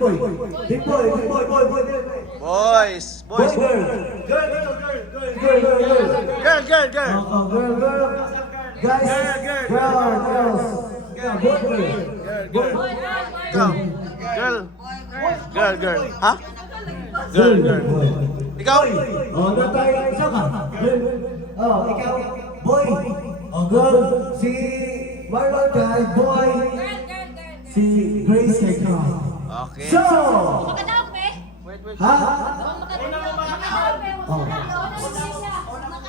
boy. Big boy, boy. Boys. Boys. Girl. Girl. Girl. Guys, girls. Boy. Ikaw. Girl. Ha? Girl. Ikaw? Oh, natay isa ka. Oh, ikaw, boy. Oh, girl. Si Marlon kay boy. Si Grace kay ikaw. Okay. So, Wait. ha?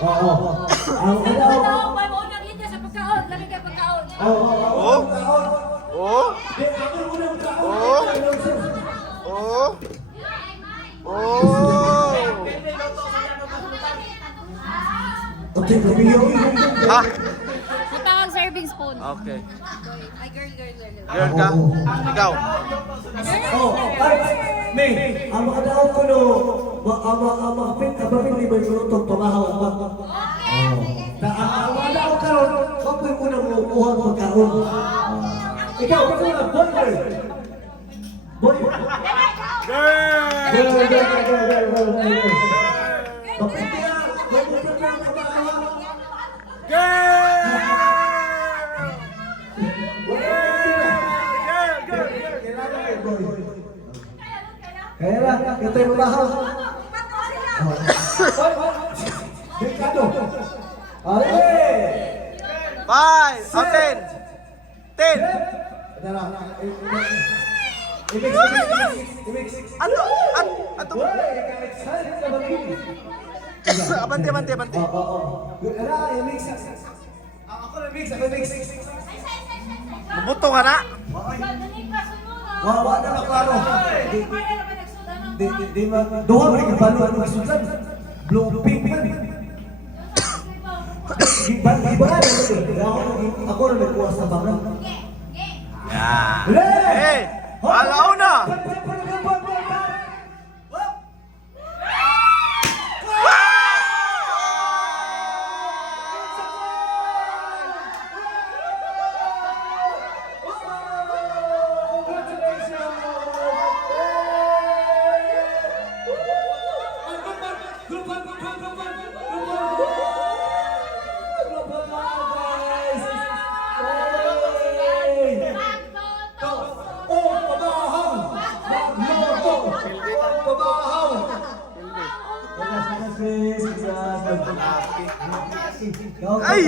Oo. Ang ano? Oh. Okay, kapiyo. Ha? Matawag serving spoon. Okay. Ay, girl. Girl ka? Ikaw? Oh, ay, May, ang mga daw ko no, ang mga pin, di ba yung lutong pamahaw ba? Ang mga daw ka no, kapoy mo na mo kuha ang pagkaon. Ikaw, ito na, boy, girl. Boy. Girl. Kapit niya, boy mo na ang pamahaw. Kaya lang, ito yung bahaw. Dekado. Ale! 5 out 10. 10. Imix. Ato. Excited na ba? Abante. Oo. Ala, imix. Ako na mix. Mabuto ka na. Wawa na maklaro. Di ba? Duha mo rin kabalo ano kasundan. Blue pink man. Iba ako na nagkuha sa bangal. Yeah. Hey! Alauna! Ay!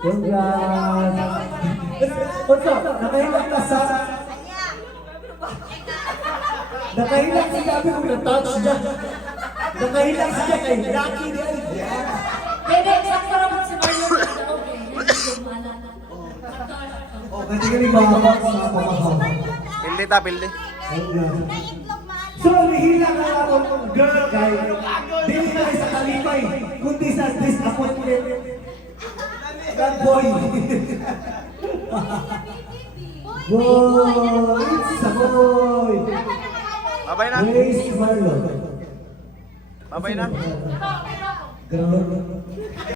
Congrats! Unsa, nakahilang ka sa... Nakahilang si Gabi kung na-touch niya. Nakahilang siya kay Lucky niya. Pwede, sakto naman si Mario. Oh, pwede ka rin mahaba sa pamahaw. Pilde. So, nihila ka nga akong girl guy. Dili na sa kalipay, kundi sa disappointment. Bad boy. Boy, it's a boy. Babay na. Grace Marlon. Babay na. Girl.